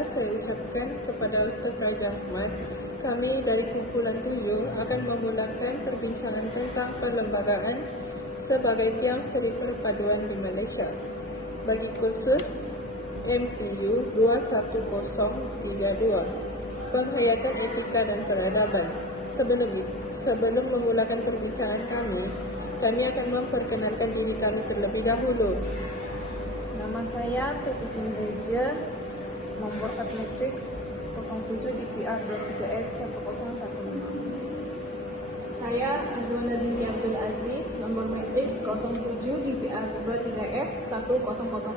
biasa saya ucapkan kepada Ustaz Raja Ahmad, kami dari kumpulan 7 akan memulakan perbincangan tentang perlembagaan sebagai tiang seri perpaduan di Malaysia bagi kursus MPU 21032, Penghayatan Etika dan Peradaban. Sebelum memulakan perbincangan kami akan memperkenalkan diri kami terlebih dahulu. Nama saya Teti Sindeja, nomor kad matriks 07 DPR 23F 1015. Saya Azwana binti Abdul Aziz, nomor matriks 07 DPR 23F 1006.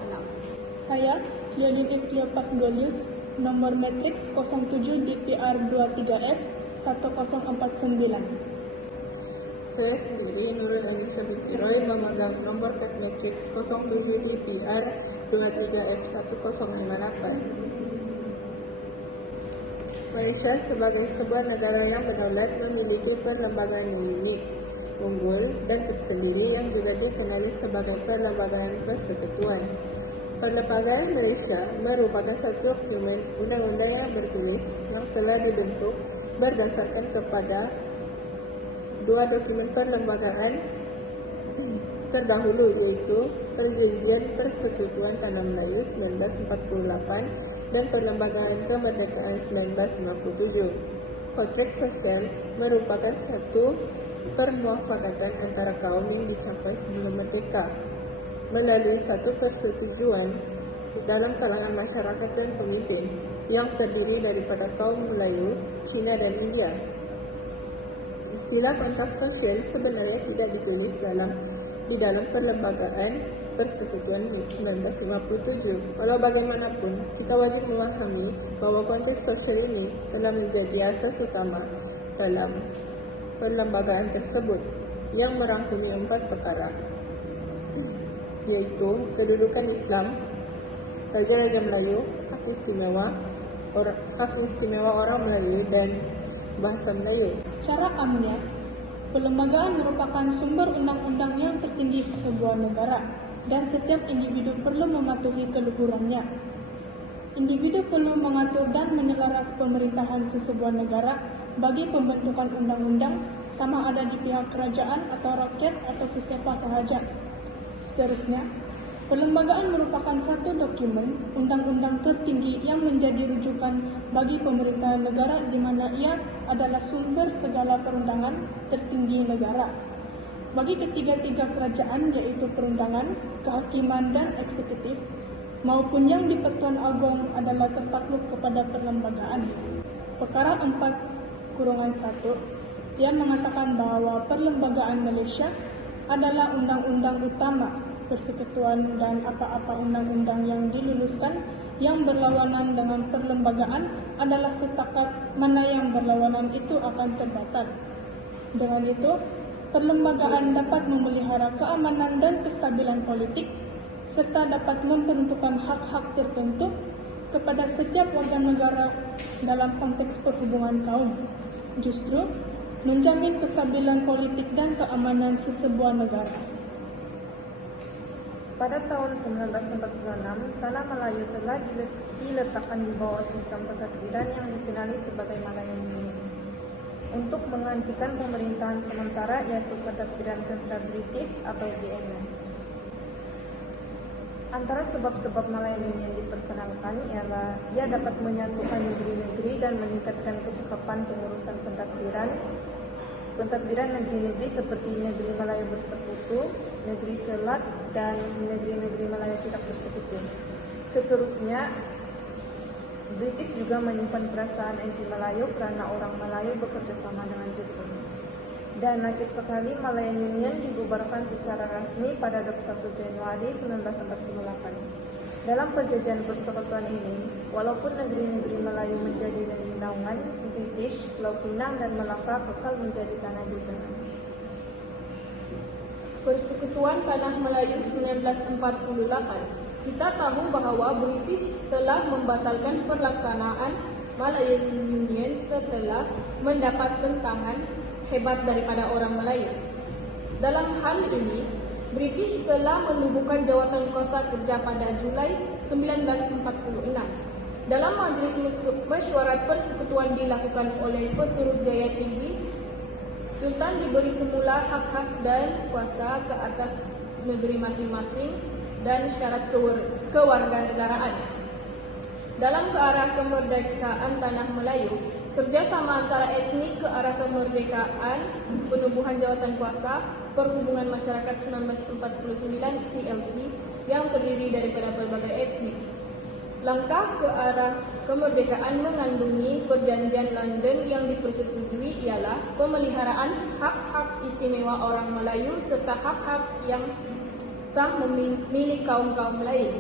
Saya Cleonitif Cleopas Golius, nomor matriks 07 DPR 23F 1049. Saya sendiri, Nurul Anissa binti Roy, memegang nomor kad matriks 07 DPR 23F 1058. Malaysia sebagai sebuah negara yang berdaulat memiliki perlembagaan yang unik, unggul dan tersendiri yang juga dikenali sebagai perlembagaan persekutuan. Perlembagaan Malaysia merupakan satu dokumen undang-undang yang bertulis yang telah dibentuk berdasarkan kepada dua dokumen perlembagaan terdahulu, yaitu Perjanjian Persekutuan Tanah Melayu 1948 dan Perlembagaan Kemerdekaan 1957. Kontrak sosial merupakan satu permuafakatan antara kaum yang dicapai sebelum merdeka melalui satu persetujuan dalam kalangan masyarakat dan pemimpin yang terdiri daripada kaum Melayu, Cina dan India. Istilah kontrak sosial sebenarnya tidak ditulis di dalam Perlembagaan Persekutuan 1957. Walau bagaimanapun, kita wajib memahami bahwa kontrak sosial ini telah menjadi asas utama dalam perlembagaan tersebut yang merangkumi 4 perkara, yaitu kedudukan Islam, Raja-Raja Melayu, hak istimewa orang Melayu, dan bahasa Melayu. Secara amnya, perlembagaan merupakan sumber undang-undang yang tertinggi di sebuah negara dan setiap individu perlu mematuhi keluhurannya. Individu perlu mengatur dan menyelaras pemerintahan sesebuah negara bagi pembentukan undang-undang, sama ada di pihak kerajaan atau rakyat atau sesiapa sahaja. Seterusnya, perlembagaan merupakan satu dokumen undang-undang tertinggi yang menjadi rujukan bagi pemerintahan negara di mana ia adalah sumber segala perundangan tertinggi negara. Bagi ketiga-tiga kerajaan, yaitu perundangan, kehakiman, dan eksekutif, maupun yang di Pertuan Agong adalah tertakluk kepada perlembagaan. Perkara 4-1 yang mengatakan bahwa perlembagaan Malaysia adalah undang-undang utama persekutuan dan apa-apa undang-undang yang diluluskan yang berlawanan dengan perlembagaan adalah setakat mana yang berlawanan itu akan terbatal. Dengan itu, perlembagaan dapat memelihara keamanan dan kestabilan politik serta dapat memperuntukkan hak-hak tertentu kepada setiap warga negara dalam konteks perhubungan kaum. Justru, menjamin kestabilan politik dan keamanan sesebuah negara. Pada tahun 1946, Tanah Melayu telah diletakkan di bawah sistem pentadbiran yang dikenali sebagai Malayan Union untuk menggantikan pemerintahan sementara, yaitu pentadbiran tentara British atau BNN. Antara sebab-sebab Malayan Union diperkenalkan ialah ia dapat menyatukan negeri-negeri dan meningkatkan kecekapan pengurusan pentadbiran negeri-negeri seperti negeri Melayu bersekutu, negeri Selat, dan negeri-negeri Melayu tidak bersekutu. Seterusnya, British juga menyimpan perasaan anti Melayu kerana orang Melayu bekerja sama dengan Jepun. Dan akhir sekali, Malayan Union dibubarkan secara rasmi pada 21 Januari 1948. Dalam perjanjian persekutuan ini, walaupun negeri-negeri Melayu menjadi negeri naungan British, Pulau Pinang dan Melaka kekal menjadi tanah jajahan. Persekutuan Tanah Melayu 1948. Kita tahu bahawa British telah membatalkan pelaksanaan Malayan Union setelah mendapat tentangan hebat daripada orang Melayu. Dalam hal ini, British telah menubuhkan jawatan kuasa kerja pada Julai 1946. Dalam Majelis Mesyuarat Persekutuan dilakukan oleh Pesuruhjaya Tinggi, Sultan diberi semula hak-hak dan kuasa ke atas negeri masing-masing dan syarat kewarganegaraan. Dalam ke arah kemerdekaan Tanah Melayu, kerjasama antara etnik ke arah kemerdekaan, penubuhan jawatan kuasa, perhubungan masyarakat 1949 CLC yang terdiri daripada berbagai etnik. Langkah ke arah kemerdekaan mengandungi perjanjian London yang dipersetujui ialah pemeliharaan hak-hak istimewa orang Melayu serta hak-hak yang sah milik kaum-kaum lain.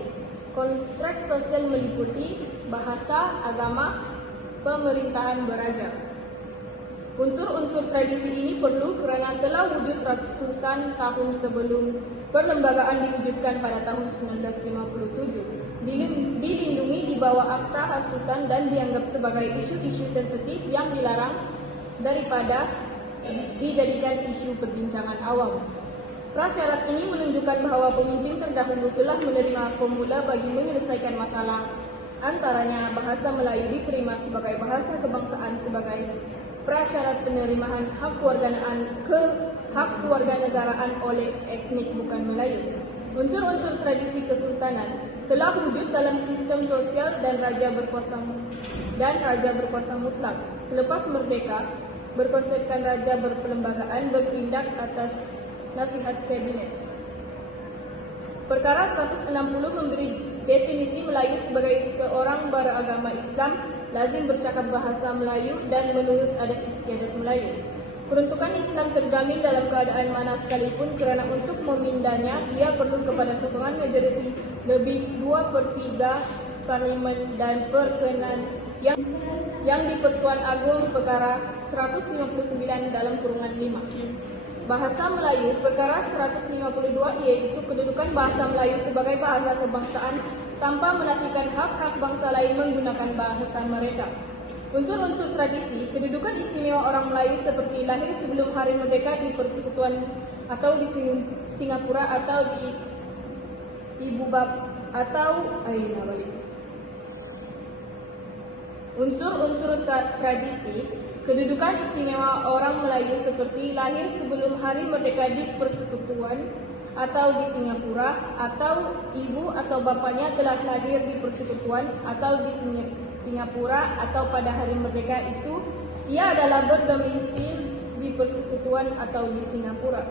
Kontrak sosial meliputi bahasa, agama, pemerintahan beraja. Unsur-unsur tradisi ini perlu kerana telah wujud ratusan tahun sebelum perlembagaan diwujudkan pada tahun 1957. Dilindungi di bawah Akta Hasutan dan dianggap sebagai isu-isu sensitif yang dilarang daripada dijadikan isu perbincangan awam. Prasyarat ini menunjukkan bahwa pemimpin terdahulu telah menerima formula bagi menyelesaikan masalah. Antaranya bahasa Melayu diterima sebagai bahasa kebangsaan sebagai prasyarat penerimaan hak kewarganegaraan oleh etnik bukan Melayu. Unsur-unsur tradisi kesultanan telah wujud dalam sistem sosial dan raja berkuasa mutlak. Selepas merdeka, berkonsepkan raja berperlembagaan bertindak atas nasihat kabinet. Perkara 160 memberi definisi Melayu sebagai seorang beragama Islam, lazim bercakap bahasa Melayu dan menurut adat istiadat Melayu. Peruntukan Islam terjamin dalam keadaan mana sekalipun kerana untuk memindahnya ia perlu kepada sokongan majoriti lebih 2/3 parlimen dan perkenan yang di Pertuan Agong perkara 159 dalam kurungan 5. Bahasa Melayu perkara 152 iaitu kedudukan bahasa Melayu sebagai bahasa kebangsaan tanpa menafikan hak-hak bangsa lain menggunakan bahasa mereka. Unsur-unsur tradisi, kedudukan istimewa orang Melayu seperti lahir sebelum hari merdeka di Persekutuan atau di Singapura atau di Ibu Bap atau unsur-unsur tradisi, kedudukan istimewa orang Melayu seperti lahir sebelum hari merdeka di Persekutuan atau di Singapura atau ibu atau bapaknya telah lahir di Persekutuan atau di Singapura atau pada hari merdeka itu ia adalah berdomisili di Persekutuan atau di Singapura.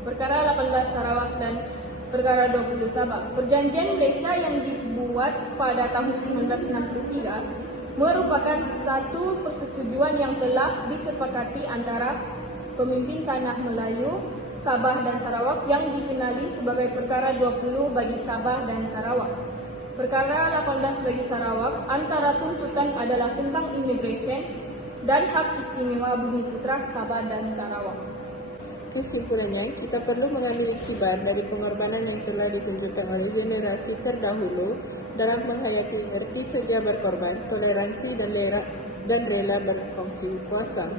Perkara 18 Sarawak dan perkara 20 Sabah. Perjanjian desa yang dibuat pada tahun 1963 merupakan satu persetujuan yang telah disepakati antara pemimpin Tanah Melayu, Sabah dan Sarawak yang dikenali sebagai perkara 20 bagi Sabah dan Sarawak. Perkara 18 bagi Sarawak, antara tuntutan adalah tentang immigration dan hak istimewa bumi putra Sabah dan Sarawak. Kesimpulannya, kita perlu mengambil iktibar dari pengorbanan yang telah ditunjukkan oleh generasi terdahulu dalam menghayati erti sedia berkorban, toleransi dan rela berkongsi kuasa.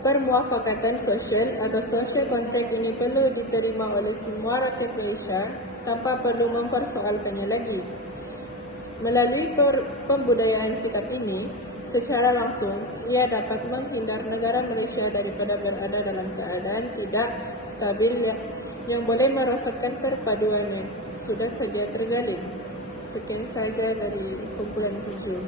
Permuafakatan sosial atau social contract ini perlu diterima oleh semua rakyat Malaysia tanpa perlu mempersoalkannya lagi. Melalui pembudayaan sikap ini, secara langsung ia dapat menghindar negara Malaysia daripada berada dalam keadaan tidak stabil yang boleh merosakkan perpaduan yang sudah saja terjalin. Sekian saja dari kumpulan 7.